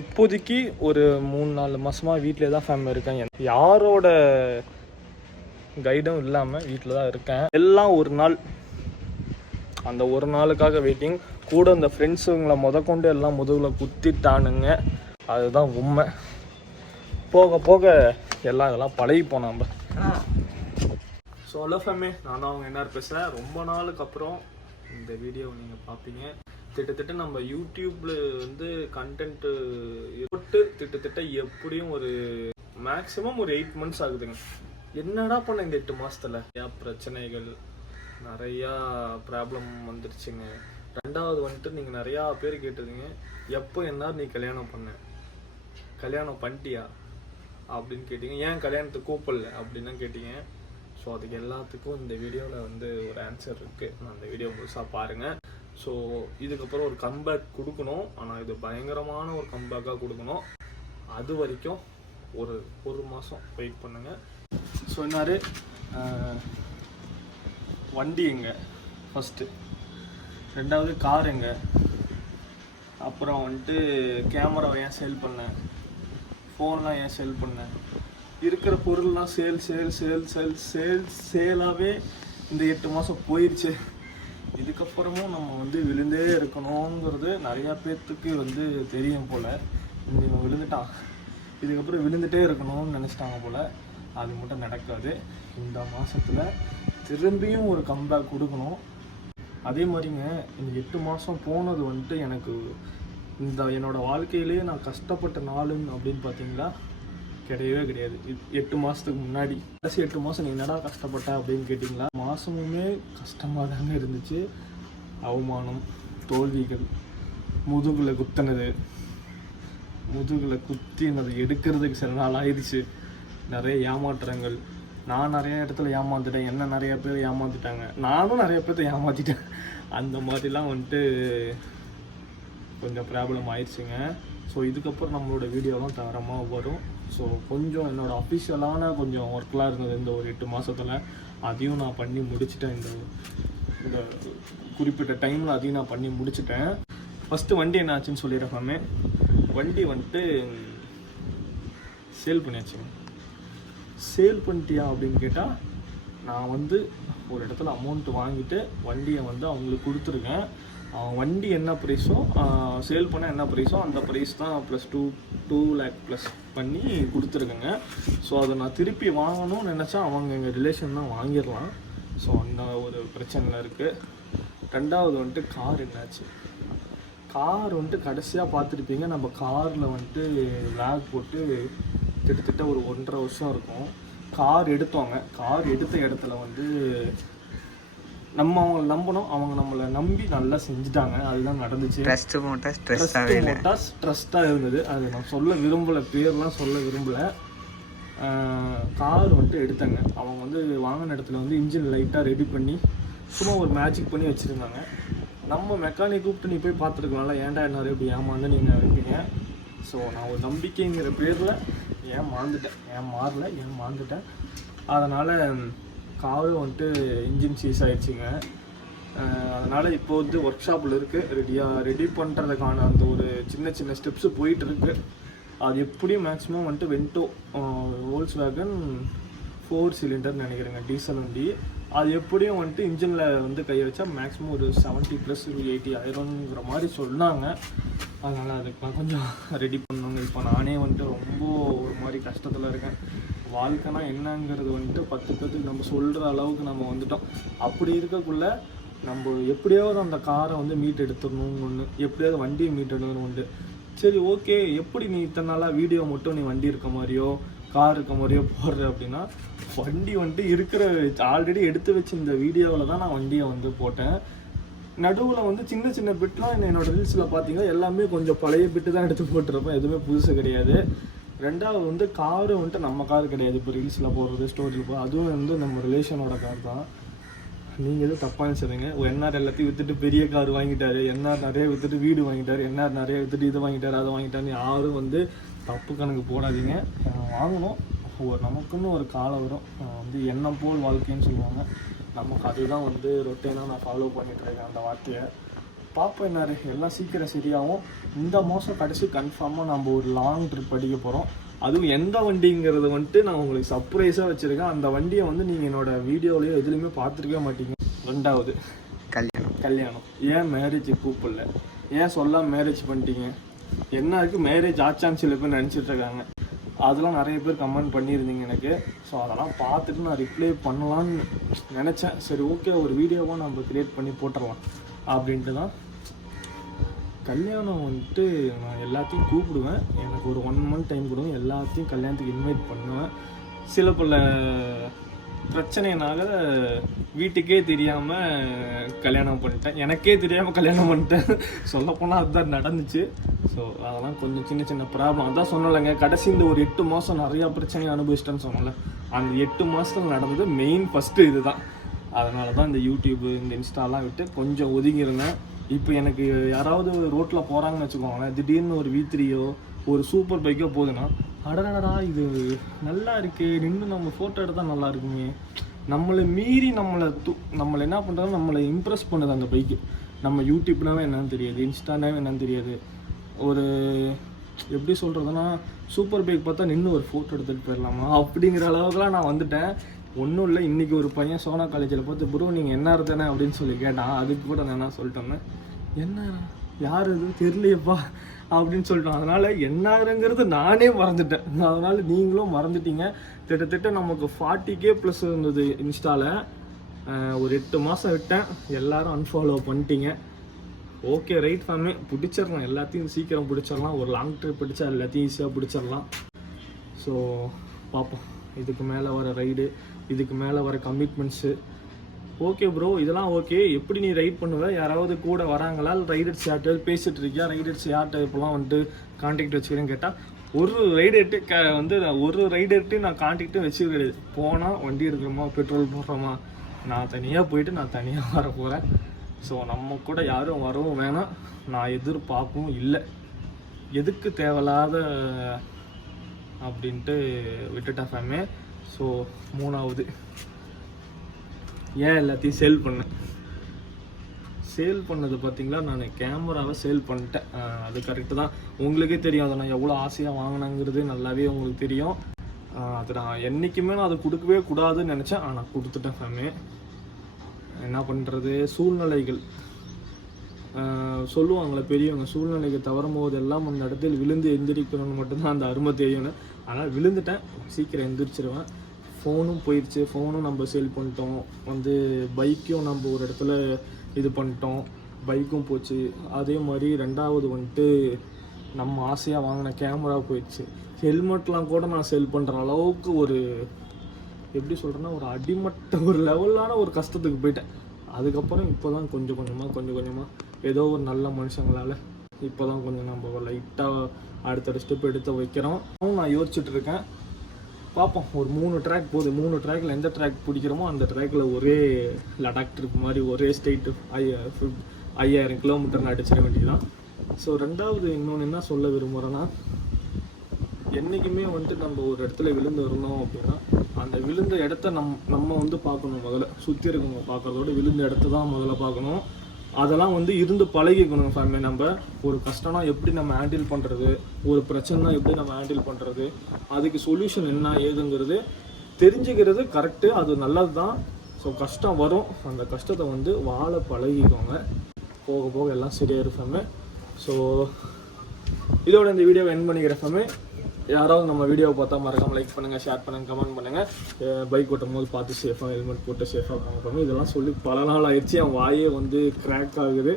இப்போதைக்கு ஒரு 3-4 மாதமாக வீட்டிலே தான் ஃபேமிலி இருக்கேன். யாரோட கைடும் இல்லாமல் வீட்டில் தான் இருக்கேன். எல்லாம் ஒரு நாள், அந்த ஒரு நாளுக்காக வெயிட்டிங். கூட இந்த ஃப்ரெண்ட்ஸுங்களை முதற்கொண்டு எல்லாம் முதுகில் குத்திட்டானுங்க. அதுதான் உண்மை. போக போக எல்லாம் இதெல்லாம் பழகிப்போம் நம்ம. ஸோ ஹலோ ஃபேமே, நான் தான் அவங்க என்ஆர் பேசுகிறேன். ரொம்ப நாளுக்கு அப்புறம் இந்த வீடியோவை நீங்கள் பார்ப்பீங்க. கிட்டத்தட்ட நம்ம யூடியூப்பில் வந்து கண்டென்ட்டு போட்டு கிட்டத்தட்ட எப்படியும் ஒரு மேக்ஸிமம் ஒரு 8 months ஆகுதுங்க. என்னடா பண்ண இந்த 8 மாதத்தில் நிறையா பிரச்சனைகள், நிறையா ப்ராப்ளம் வந்துருச்சுங்க. ரெண்டாவது வந்துட்டு நீங்கள் நிறையா பேர் கேட்டிருந்தீங்க, எப்போ என்ன நீ கல்யாணம் பண்ண, கல்யாணம் பண்ணிட்டியா அப்படின்னு கேட்டிங்க. ஏன் கல்யாணத்துக்கு கூப்பிடல அப்படின்னு கேட்டிங்க. ஸோ அதுக்கு எல்லாத்துக்கும் இந்த வீடியோவில் வந்து ஒரு ஆன்சர் இருக்குது. நான் அந்த வீடியோ முழுசாக பாருங்கள். ஸோ இதுக்கப்புறம் ஒரு கம்பேக் கொடுக்கணும். ஆனால் இது பயங்கரமான ஒரு கம்பேக்காக கொடுக்கணும். அது வரைக்கும் ஒரு மாதம் வெயிட் பண்ணுங்கள். ஸோ என்னாரு வண்டி எங்க ஃபஸ்ட்டு, ரெண்டாவது கார் எங்க, அப்புறம் வந்துட்டு கேமராவை ஏன் சேல் பண்ணேன், ஃபோன்லாம் ஏன் சேல் பண்ணேன், இருக்கிற பொருள்லாம் சேலாகவே இந்த 8 மாதம் போயிடுச்சு. இதுக்கப்புறமும் நம்ம வந்து விழுந்தே இருக்கணுங்கிறது நிறையா பேர்த்துக்கு வந்து தெரியும் போல். இவன் விழுந்துட்டான், இதுக்கப்புறம் விழுந்துகிட்டே இருக்கணும்னு நினச்சிட்டாங்க போல். அது மட்டும் நடக்காது. இந்த மாதத்தில் திரும்பியும் ஒரு கம்பேக் கொடுக்கணும். அதே மாதிரிங்க, இந்த 8 மாதம் போனது வந்துட்டு எனக்கு என்னோடய வாழ்க்கையிலே நான் கஷ்டப்பட்ட நாளுன்னு அப்படின்னு பார்த்தீங்களா கிடையவே கிடையாது. 8 மாதத்துக்கு முன்னாடி கடைசி 8 மாதம் நீ என்னடா கஷ்டப்பட்ட அப்படின்னு கேட்டிங்களா, மாதமுமே கஷ்டமாக தாங்க இருந்துச்சு. அவமானம், தோல்விகள், முதுகில் குத்தினது, முதுகில் குத்தினது எடுக்கிறதுக்கு சில நாள் ஆயிடுச்சு. நிறைய ஏமாற்றங்கள், நான் நிறைய இடத்துல ஏமாந்துட்டேன், என்ன நிறைய பேர் ஏமாந்துட்டாங்க, நானும் நிறைய பேர்த்த ஏமாற்றிட்டேன். அந்த மாதிரிலாம் வந்துட்டு கொஞ்சம் ப்ராப்ளம் ஆயிடுச்சுங்க. ஸோ இதுக்கப்புறம் நம்மளோட வீடியோலாம் தரமாக வரும். ஸோ கொஞ்சம் என்னோடய அஃபிஷியலான கொஞ்சம் ஒர்க்லாம் இருந்தது இந்த ஒரு 8 மாதத்தில். அதையும் நான் பண்ணி முடிச்சிட்டேன். இந்த குறிப்பிட்ட டைமில் அதையும் நான் பண்ணி முடிச்சிட்டேன். ஃபஸ்ட்டு வண்டி என்ன ஆச்சுன்னு சொல்லிடுறேன். வண்டி வந்துட்டு சேல் பண்ணியாச்சுங்க. சேல் பண்ணிட்டியா அப்படின்னு கேட்டால், நான் வந்து ஒரு இடத்துல அமௌண்ட் வாங்கிட்டு வண்டியை வந்து அவங்களுக்கு கொடுத்துருக்கேன். வண்டி என்ன ப்ரைஸோ, சேல் பண்ண என்ன ப்ரைஸோ அந்த ப்ரைஸ் தான் ப்ளஸ் 2 lakh ப்ளஸ் பண்ணி கொடுத்துருக்கேங்க. ஸோ அதை நான் திருப்பி வாங்கணும்னு நினச்சா அவங்க எங்கள் ரிலேஷன் தான் வாங்கிடலாம். ஸோ அந்த ஒரு பிரச்சனை இருக்குது. ரெண்டாவது வந்துட்டு கார் என்னாச்சு, கார் வந்துட்டு கடைசியாக பார்த்துருப்பீங்க. நம்ம காரில் வந்துட்டு லாக் போட்டு கிட்டத்தட்ட ஒரு 1.5 வருஷம் இருக்கும். கார் எடுத்தோங்க. கார் எடுத்த இடத்துல வந்து நம்ம அவங்கள நம்பணும், அவங்க நம்மளை நம்பி நல்லா செஞ்சுட்டாங்க. அதுதான் நடந்துச்சு. ட்ரஸ்ட்டாக இருந்தது. அது நான் சொல்ல விரும்பலை, பேர்லாம் சொல்ல விரும்பலை. கார் வந்துட்டு எடுத்தாங்க. அவங்க வந்து வாங்கின இடத்துல வந்து இன்ஜின் லைட்டாக ரெடி பண்ணி சும்மா ஒரு மேஜிக் பண்ணி வச்சுருந்தாங்க. நம்ம மெக்கானிக் கூப்பிட்டு நீ போய் பார்த்துருக்கனால ஏன்டா என்ன இப்படி ஏமாந்து நீங்கள் வைப்பீங்க. ஸோ நான் ஒரு நம்பிக்கைங்கிற பேரில் ஏமாந்துட்டேன். அதனால் காரும் வந்துட்டு இன்ஜின் சீஸ் ஆகிடுச்சிங்க. அதனால் இப்போ வந்து ஒர்க் ஷாப்பில் இருக்குது. ரெடி பண்ணுறதுக்கான அந்த ஒரு சின்ன ஸ்டெப்ஸு போயிட்டுருக்கு. அது எப்படியும் மேக்ஸிமம் வந்துட்டு வென்டோ வோல்க்ஸ்வேகன் 4 சிலிண்டர் நினைக்கிறேங்க, டீசல் வண்டி. அது எப்படியும் வந்துட்டு இன்ஜினில் வந்து கை வச்சா மேக்ஸிமம் ஒரு 70+ 80 ஆயிரங்கிற மாதிரி சொன்னாங்க. அதனால் அதுக்கு நான் கொஞ்சம் ரெடி பண்ணணுங்க. இப்போ நானே வந்துட்டு ரொம்ப ஒரு மாதிரி கஷ்டத்தில் இருக்கேன். வாழ்க்கைனா என்னங்கிறது வந்துட்டு 10 பேருக்கு நம்ம சொல்கிற அளவுக்கு நம்ம வந்துட்டோம். அப்படி இருக்கக்குள்ள நம்ம எப்படியாவது அந்த காரை வந்து மீட் எடுத்துடணும்னு ஒன்று, எப்படியாவது வண்டியை மீட் எடுக்கணும்னு ஒன்று. சரி ஓகே, எப்படி நீ இத்தனை நாளாக வீடியோ மட்டும் நீ வண்டி இருக்க மாதிரியோ கார் இருக்க மாதிரியோ போடுற அப்படின்னா, வண்டி வந்துட்டு இருக்கிற ஆல்ரெடி எடுத்து வச்சு இந்த வீடியோவில் தான் நான் வண்டியை வந்து போட்டேன். நடுவில் வந்து சின்ன பிட்லாம் என்னோடய ரீல்ஸில் பார்த்தீங்கன்னா எல்லாமே கொஞ்சம் பழைய பிட்டு தான் எடுத்து போட்டிருப்பேன். எதுவுமே புதுசு கிடையாது. ரெண்டாவது வந்து காரு வந்துட்டு நம்ம கார் கிடையாது. இப்போ ரீல்ஸில் போடுறது, ஸ்டோரியில் போடுறது, அதுவும் வந்து நம்ம ரிலேஷனோட கார் தான். நீங்கள் எதுவும் தப்பாக நினச்சிடுங்க. என்ஆர் எல்லாத்தையும் விற்றுட்டு பெரிய கார் வாங்கிட்டாரு, என்ஆர் நிறைய விற்றுட்டு வீடு வாங்கிட்டார், என்ஆர் நிறைய விற்றுட்டு இதை வாங்கிட்டார் அதை வாங்கிட்டாருன்னு யாரும் வந்து தப்பு கணக்கு போடாதீங்க. வாங்கணும். நமக்குன்னு ஒரு காலம் வரும். வந்து எண்ணம் போல் வாழ்க்கைன்னு சொல்லுவாங்க. நமக்கு அதுதான் வந்து ரொட்டீனாக நான் ஃபாலோ பண்ணிகிட்ருக்கேன் அந்த வார்த்தையை. பார்ப்போம் என்னாரு, எல்லாம் சீக்கிரம் சரியாகும். இந்த மாதம் கடைசி கன்ஃபார்மாக நம்ம ஒரு லாங் ட்ரிப் அடிக்க போகிறோம். அதுவும் எந்த வண்டிங்கிறது வந்துட்டு நான் உங்களுக்கு சர்ப்ரைஸாக வச்சுருக்கேன். அந்த வண்டியை வந்து நீங்கள் என்னோட வீடியோலையோ எதுலேயுமே பார்த்துருக்கவே மாட்டீங்க. 2வது கல்யாணம். ஏன் மேரேஜ் கூப்பிடல, ஏன் சொல்ல மேரேஜ் பண்ணிட்டீங்க, என்ன இருக்குது மேரேஜ் ஆச்சான்னு சில பேர் நினச்சிட்டு இருக்காங்க. அதெல்லாம் நிறைய பேர் கமெண்ட் பண்ணியிருந்தீங்க எனக்கு. ஸோ அதெல்லாம் பார்த்துட்டு நான் ரிப்ளை பண்ணலான்னு நினச்சேன். சரி ஓகே, ஒரு வீடியோவாக நம்ம க்ரியேட் பண்ணி போட்டுடலாம் அப்படின்ட்டு தான். கல்யாணம் வந்துட்டு நான் எல்லாத்தையும் கூப்பிடுவேன். எனக்கு ஒரு 1 month டைம் கொடுங்க, எல்லாத்தையும் கல்யாணத்துக்கு இன்வைட் பண்ணுவேன். சில பல பிரச்சனைனால வீட்டுக்கே தெரியாமல் கல்யாணம் பண்ணிட்டேன், எனக்கே தெரியாமல் கல்யாணம் பண்ணிட்டேன். சொல்லப்போனால் அதுதான் நடந்துச்சு. ஸோ அதெல்லாம் கொஞ்சம் சின்ன சின்ன ப்ராப்ளம். அதான் சொன்னலைங்க, கடைசி இந்த ஒரு 8 மாதம் நிறையா பிரச்சனையை அனுபவிச்சிட்டேன்னு சொன்னல. அந்த 8 மாதத்தில் நடந்தது மெயின் ஃபஸ்ட்டு இது தான். அதனால தான் இந்த யூடியூப்பு இந்த இன்ஸ்டாலாம் விட்டு கொஞ்சம் ஒதுங்கிருந்தேன். இப்போ எனக்கு யாராவது ரோட்டில் போகிறாங்கன்னு வச்சுக்கோங்களேன், திடீர்னு ஒரு V3யோ ஒரு சூப்பர் பைக்கோ போகுதுன்னா, அடடா இது நல்லா இருக்குது, நின்று நம்ம ஃபோட்டோ எடுத்தால் நல்லா இருக்குங்க, நம்மளை மீறி நம்மளை என்ன பண்ணுறது, நம்மளை இம்ப்ரெஸ் பண்ணுது அந்த பைக்கு. நம்ம யூடியூப்னாவே என்னன்னு தெரியாது, இன்ஸ்டானாவே என்னன்னு தெரியாது. ஒரு எப்படி சொல்கிறதுனா, சூப்பர் பைக் பார்த்தா நின்று ஒரு ஃபோட்டோ எடுத்துகிட்டு போயிடலாமா அப்படிங்கிற அளவுக்குலாம் நான் வந்துட்டேன். ஒன்றும் இல்லை, இன்றைக்கி ஒரு பையன் சோனா காலேஜில் பார்த்து ப்ரோ நீங்கள் என்ன தானே அப்படின்னு சொல்லி கேட்டான். அதுக்கு கூட நான் என்ன சொல்லிட்டேன்னு, என்ன யார் இது தெரியலையப்பா அப்படின்னு சொல்லிட்டோம். அதனால் என்னாருங்கிறது நானே மறந்துட்டேன். அதனால் நீங்களும் மறந்துட்டீங்க. கிட்டத்தட்ட நமக்கு 40K ப்ளஸ் இருந்தது இன்ஸ்டாவில். ஒரு 8 மாதம் விட்டேன், எல்லோரும் அன்ஃபாலோ பண்ணிட்டீங்க. ஓகே ரைட் ஃபேமே, பிடிச்சிடலாம், எல்லாத்தையும் சீக்கிரம் பிடிச்சிடலாம். ஒரு லாங் ட்ரிப் பிடிச்சா எல்லாத்தையும் ஈஸியாக பிடிச்சிடலாம். ஸோ பார்ப்போம், இதுக்கு மேலே வர ரைடு, இதுக்கு மேலே வர கமிட்மெண்ட்ஸு. ஓகே ப்ரோ, இதெல்லாம் ஓகே. எப்படி நீ ரைட் பண்ணுவேன், யாராவது கூட வராங்களா, ரைடர்ஸ் யார்கிட்ட பேசிகிட்டு இருக்கியா, ரைடர்ஸ் யார்கிட்ட இப்போலாம் வந்துட்டு கான்டாக்ட் வச்சுக்கிறேன்னு கேட்டால், ஒரு ரைடர்ட்டு நான் கான்டாக்டும் வச்சுக்க கிடையாது. போனால் வண்டி எடுக்கிறோமா, பெட்ரோல் போடுறோமா, நான் தனியாக போயிட்டு நான் தனியாக வர போகிறேன். ஸோ நம்ம கூட யாரும் வரவும் வேணாம், நான் எதிர்பார்க்கவும் இல்லை. எதுக்கு தேவையில்லாத அப்படின்ட்டு விட்டுட்டா ஃபேமே. ஸோ 3வது, ஏன் எல்லாத்தையும் சேல் பண்ணது பார்த்தீங்களா, நான் கேமராவை சேல் பண்ணிட்டேன். அது கரெக்டு தான், உங்களுக்கே தெரியும். அதை நான் எவ்வளோ ஆசையாக வாங்கினாங்கிறது நல்லாவே உங்களுக்கு தெரியும். அது நான் என்றைக்குமே நான் அதை கொடுக்கவே கூடாதுன்னு நினச்சேன், ஆனால் கொடுத்துட்டேன் ஃபேமே. என்ன பண்ணுறது, சூழ்நிலைகள் சொல்லுவாங்களே பெரியவங்க, சூழ்நிலைகள் தவறும் போதெல்லாம் அந்த இடத்தில் விழுந்து எந்திரிக்கணும்னு மட்டும்தான் அந்த அருமை தெரியும்னு. ஆனால் விழுந்துட்டேன், சீக்கிரம் எந்திரிச்சிருவேன். ஃபோனும் போயிடுச்சு, ஃபோனும் நம்ம சேல் பண்ணிட்டோம். பைக்கும் நம்ம ஒரு இடத்துல இது பண்ணிட்டோம், பைக்கும் போச்சு. அதே மாதிரி 2வது வந்துட்டு நம்ம ஆசையாக வாங்கின கேமரா போயிடுச்சு. ஹெல்மெட்லாம் கூட நான் சேல் பண்ணுற அளவுக்கு ஒரு எப்படி சொல்கிறேன்னா, ஒரு அடிமட்ட ஒரு லெவலான ஒரு கஷ்டத்துக்கு போயிட்டேன். அதுக்கப்புறம் இப்போ தான் கொஞ்சம் கொஞ்சமாக ஏதோ ஒரு நல்ல மனுஷங்களால் இப்போ தான் கொஞ்சம் நம்ம லைட்டாக அடுத்த ஸ்டெப் எடுத்து வைக்கிறோம். நான் யோசிச்சுட்டு இருக்கேன், பார்ப்போம். ஒரு 3 ட்ராக் போகுது, 3 ட்ராக்கில் எந்த ட்ராக் பிடிக்கிறோமோ அந்த ட்ராக்கில் ஒரே லடாக் ட்ரிப் மாதிரி ஒரே ஸ்டேட்டு 5000 கிலோமீட்டர் அடிச்சிட வேண்டியதுதான். ஸோ 2வது இன்னொன்று என்ன சொல்ல விரும்புகிறேன்னா, என்றைக்குமே வந்துட்டு நம்ம ஒரு இடத்துல விழுந்து வரணும் அப்படின்னா, அந்த விழுந்த இடத்த நம்ம பார்க்கணும். முதல்ல சுற்றி இருக்கவங்க பார்க்குறதோட விழுந்த இடத்த தான் முதல்ல பார்க்கணும். அதெல்லாம் இருந்து பழகிக்கணும் ஃபேமிலி. நம்ம ஒரு கஷ்டம்னா எப்படி நம்ம ஹேண்டில் பண்ணுறது, ஒரு பிரச்சனைனா எப்படி நம்ம ஹேண்டில் பண்ணுறது, அதுக்கு சொல்யூஷன் என்ன ஏதுங்கிறது தெரிஞ்சுக்கிறது கரெக்டு, அது நல்லது தான். ஸோ கஷ்டம் வரும், அந்த கஷ்டத்தை வாழ பழகிக்கோங்க. போக போக எல்லாம் சரியாக ஃபேமிலி. ஸோ இதோட இந்த வீடியோவை எண்ட் பண்ணிக்கிற ஃபேமிலி. யாராவது நம்ம வீடியோவை பார்த்தா மறக்காமல் லைக் பண்ணுங்கள், ஷேர் பண்ணுங்கள், கமெண்ட் பண்ணுங்கள். பைக் ஓட்டும் போது பார்த்து சேஃபாக ஹெல்மெட் போட்டு சேஃபாக போங்க. இதெல்லாம் சொல்லி பல நாள் ஆயிடுச்சு, என் வாயே கிராக் ஆகுது.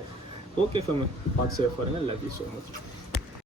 ஓகே ஃபேமிலி, பார்த்து சேஃபாக இருங்க. Love you so much.